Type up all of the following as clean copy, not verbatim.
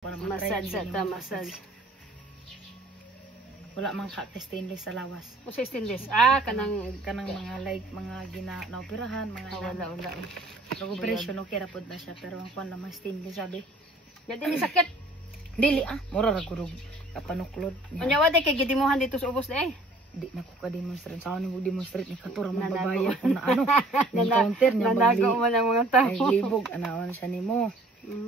Para Massage sa ta, massage. Wala man ka stainless sa lawas. O sa stainless. Kanang mga like mga naoperahan, mga wala. Pero operation okay ra pod na siya pero ang kuan lang stainless sabi. Ya din sakit. Dili mura ra gurug kapanuklod. Unya wa day kay gidimuhan dito sa ubos day. Di na ko ka-demonstrate. Saan mo demonstrate ni katura man babaya kung na ano. Ni-counter niya nanago man ang mga tao. Ay libog anaon siya nimo.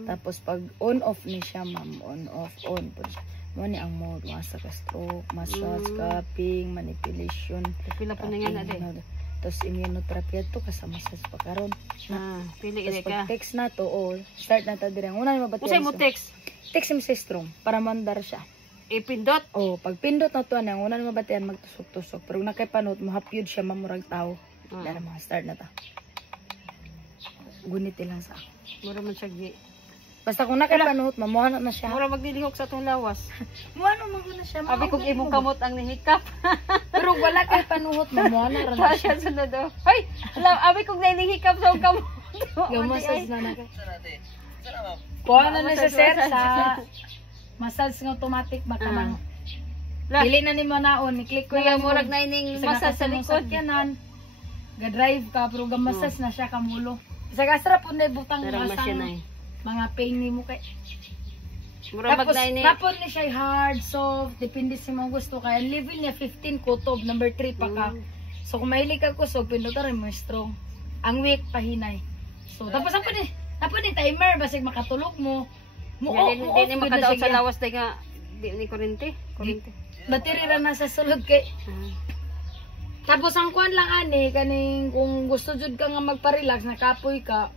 Tapos pag on-off ni siya ma'am, on-off, on po siya. Mo ni ang mode, masa ka stroke, massage, cupping, manipulation. Pila po na nga na din. Tapos immunotherapy to kasama massage pa karon. Pili Tapos ka. pag text na to, start na ta dire. Una ni mabati. Usay mo text. Text mo sa strong para mandar siya. Ipindot. Pag pindot na to ang una ni mabatian magtusok-tusok. Pero una kay panot mo hapyud siya mamurag tao. Dara mga start na ta. Gunit lang sa ako. Mura man siya gi. Basta kung nakapanood, mamuha na siya. Mura magnilihok sa itong lawas. Muha na siya. Abi kong imong kamot ang nihikap. Pero wala kay panuhot, mamuha na rin na siya. Sunod o. Ay, abi kong nihikap sa kamot. Gamasas na naka. Kuha na siya sir sa massage ng automatic makamang. Pili na ni mo naon, i-click ko yung murag na ining massage sa likod. Ga-drive ka, pero gamasas na siya kamulo. Sa gastra po na butang mga pain ni mo kay. Tapos napon ni siya hard, soft, depende sa mga gusto. Kaya level niya 15 kutob, number 3 pa ka. So kung mahilig ka kusog, pindutan rin mo strong. Ang weak, pahinay. So tapos napon ni timer, basig makatulog mo. Hindi makadaot sa lawas tayo nga, di ni kurente. Battery ra na sa sulod kay. Tapos ang kuan lang ani kaning kung gusto jud ka nga magpa-relax nakapoy ka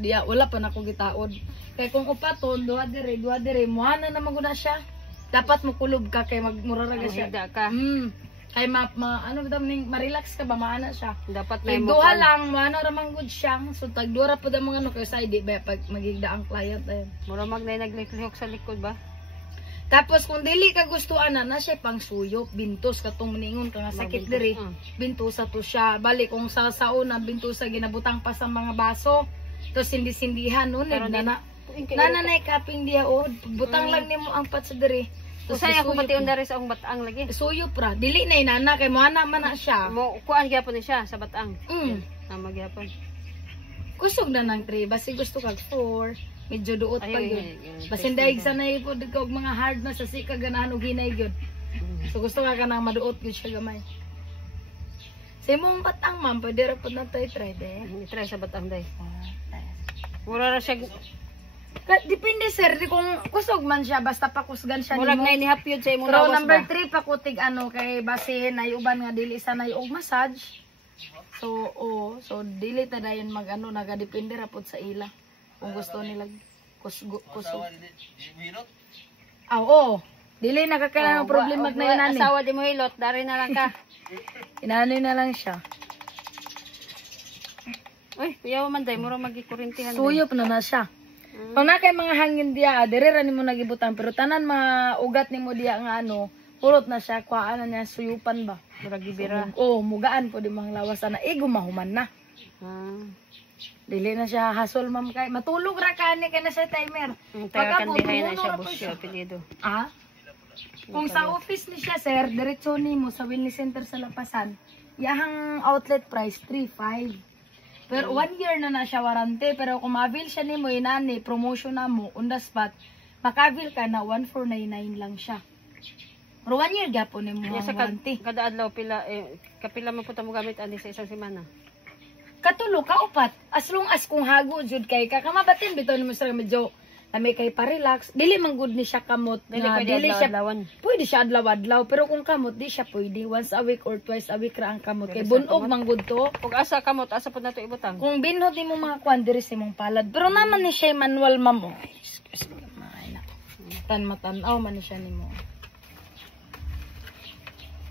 diya wala pa nako gitaod kay kung upaton duha dire muhana na maguna siya dapat mo kulob ka kay magmuraraga siya kay ano bitaw ning ma-relax ka ba maana siya dapat na mo duha lang muhana ra man gud siya so tagdura pud ang mga ano kay side ba pag magigda ang client ayun mura magnay naglihok sa likod ba. Tapos kung dili ka gustuhan na siya pang suyop, bintos katong ningon ka nga sakit diri. Bintusa to siya. Bali kung sa una bintusa ginabutang pa sa mga baso. Tapos sindi-sindihan no nanay kaping diha butang lang nimo ang pat sa diri. Usay ako batiun dari sa ang bataang lagi. Suyop ra. Dili na inana kay mo ana man na siya. Mo kuan gyapon ni siya sa bataang. Tama gyapon. Kusog na nang 3 basi gusto kag 4. Medyo duot pa yun. Basin daig sanay po og mga hard na sa sika ganahan og hinay gyud. So gusto ka nang maduot gyud siya gamay. Sa imong batang ma'am, pwede ra pud na try de. Try sa batang day. Mura ra siya. Depende sir, kung kusog man siya basta pakusgan siya nimo. Murag na inihapyod sa imong lawas lawas ba. Number 3 pakutig kay basin ay uban nga dili sanay og massage. So dili ta dayon mag nagadepende ra pud sa ila. Kung gusto nila kusog. Dili nakakailangan ng problema na inani. Asawa di mo hilot, dari na lang ka. Inani na lang siya. Uy, kuyaw man day, mura magikurintihan. Suyop na siya. Kung na kay mga hangin diya, dire ra nimo nagibutan pero tanan maugat nimo diya nga pulot na siya, kuhaan na niya suyupan ba. Mura gibira. Mugaan po di mga lawasan na gumahuman na. Dili na siya hasol ma'am kay matulog ra kani kay na sa timer. Pagka dihay na siya busyo pilido. Kung sa office ni siya sir, diretso nimo sa wellness center sa Lapasan. Yahang outlet price 3.5. Pero 1 year na siya warranty pero kung ma-avail siya nimo inani promotion na mo on the spot, maka-avail ka na 1499 lang siya. Pero 1 year gyapon nimo ang warranty. Kada adlaw kapila man pud mo gamit ani sa isang semana. Katulo ka upat as long as kung hago jud kay kamabatin bitaw nimo sa medyo may kay pa-relax dili man gud ni siya kamot dili siya adlawan. Pwede siya adlaw-adlaw pero kung kamot di siya pwede once a week or twice a week ra ang kamot kay bunog man gud to ug asa kamot asa pud nato ibutang kung binhot nimo mga kwan diri sa imong palad pero naman ni siya manual ma'am matan-aw man ni siya nimo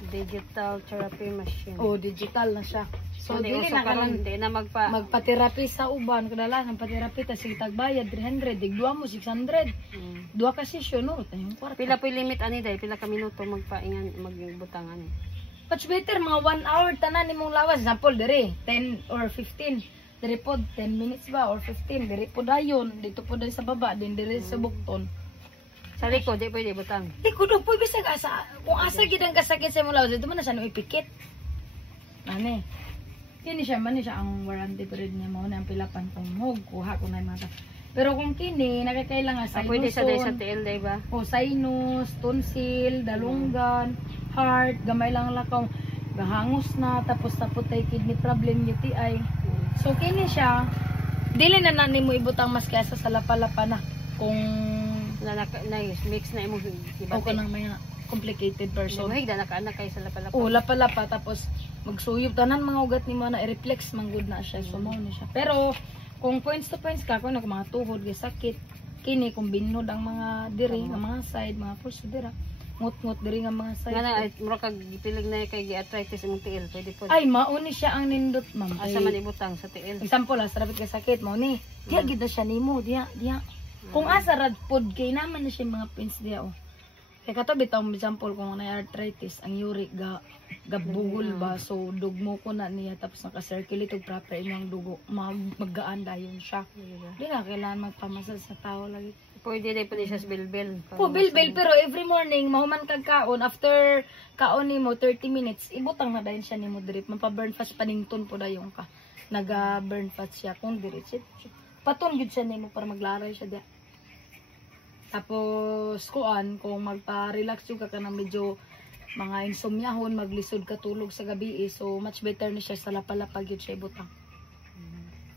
digital therapy machine digital na siya. So dili na magpa-therapy sa uban kadalasan pa-therapy ta sige tagbayad 300 digduwa mo 600 duha ka session no tayong kwarta pila po limit ani day pila ka minuto magpaingan magbutang ani much better mga 1 hour tanan nimong lawas example diri 10 or 15 diri pod 10 minutes ba or 15 diri pod dayon dito pod sa baba din diri sa bukton Sa likod, di pwede butang. Likod o pwede bisag asa. Kung asa gid ang kasakit sa imong lawas, dito man na siya no ipikit. Ani. Kini siya man siya ang warranty period niya mo na ang pilapan kung hug kuha ko na yung mga. Pero kung kini nakakailangan sa Pwede sa day sa tiil, di ba? o sinus, tonsil, dalunggan, heart, gamay lang lakaw, gahangos na, tapos tapos tay kidney problem, UTI. So kini siya, dili na nimo ibutang mas kaysa sa lapa-lapa na kung mix na imo o ka nang may complicated person. Mahig na nakaanak kay sa lapa-lapa. O lapa-lapa tapos magsuyop tanan mga ugat nimo na i-reflex man gud na siya, so mao ni siya. Pero kung points to points ka, kung mga tuhod, sakit, kini, kung binod ang mga diri, ang mga side, mga pulso dira, ngut-ngut diri nga mga side. Nga na, mura kag gipilig na kay gi-arthritis imong tiil, pwede po. Ay, mauni siya ang nindot, ma'am. Asa man ibutang sa tiil. Example, sarapit ka sakit, mauni. Diya, gid na siya nimo, diya. Kung asa rad pod, kay naman na siya mga pins diya, oh. Kaya kato, bitaw, example, kung na-arthritis, ang uric, gabugol ba, so dugmo ko na niya, tapos naka-circulate og proper inyong dugo, maggaan dayon siya. Di na kailangan magpamasal sa tao lagi. Pwede din po siya sa bilbil. Po bilbil, pero every morning mahuman kag kaon, after kaon nimo 30 minutes, ibutang na dayon siya nimo direct, mapa-burn fast panington po dayon ka. Naga-burn fast siya kung direct. Paton gid siya nimo para maglaray siya dia. Tapos kuan kung magpa-relax yung ka kanang medyo mga insomniahon, maglisod ka tulog sa gabi, so much better ni siya sa lapa-lapa gyud siya ibutang.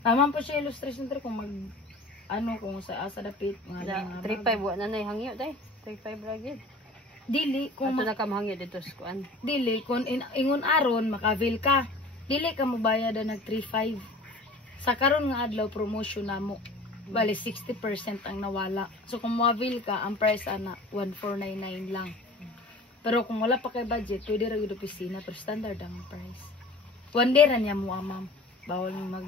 Naman po siya illustration dito kung mag kung sa asa dapit mga 3.5 wa na nay hangyo day. 3.5 ra gyud. Dili kung ato na ka mahangyo dito sa kuan. Dili kung ingon aron makavil ka. Dili ka mobayad nag 3.5. Sa karon nga adlaw promotion namo. Bali 60% ang nawala. So kung mo-avail ka, ang price ana 1499 lang. Pero kung wala pa kay budget, pwede ra gyud opisina, pero standard ang price. One day ra niya mo, ma'am. Bawal mag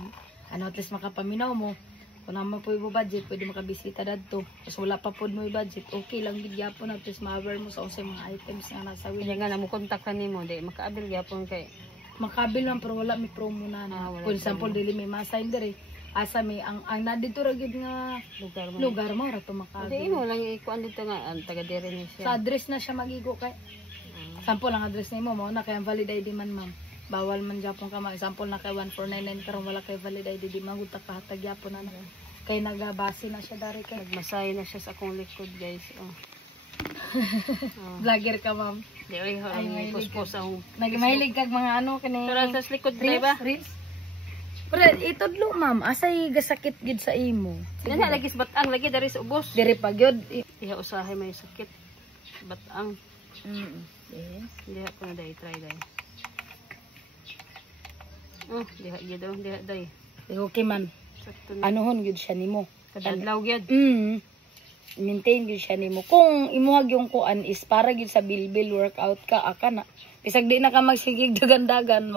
at least makapaminaw mo. Kung naman po yung budget, pwede makabisita dadto. Tapos wala pa po mo yung budget, okay lang gid gyapon at least ma-aware mo sa unsay mga items nga nasa Kaya win. nga na mo kontak ka nimo, di makaabil gyapon kay Makabil lang pero wala may promo na. For example, dili may masign dire. Asa may ang nadito ra gyud nga lugar mo ra to makabil. Di mo lang ikuan dito nga ang taga dire ni siya. Sa address na siya magigo kay. Sample ang address nimo mao na kay ang valid ID man, ma'am. Bawal man gyapon ka example na kay 1499 karon wala kay valid ID di magud ta kahatag gyapon na. Kay nagabase na siya dari kay. Nagmasay na siya sa akong likod, guys. Vlogger ka, ma'am. Di ay puspos ang Nagmahilig kag mga kini. Pero sa likod di ba? Reels. Pero itudlo, ma'am, asay gasakit gid sa imo. Dili lagi sa batang lagi dari sa ubos. Diri pa gyud. Iha usahay may sakit. Batang. Diha ko na day try day. Diha gyud diha day. Okay man. Anuhon gyud siya nimo. Kadadlaw gyud. Maintain gyud siya nimo. Kung imuhag yung kuan is para gyud sa bilbil workout ka aka na. Bisag di na ka magsigig dagan-dagan,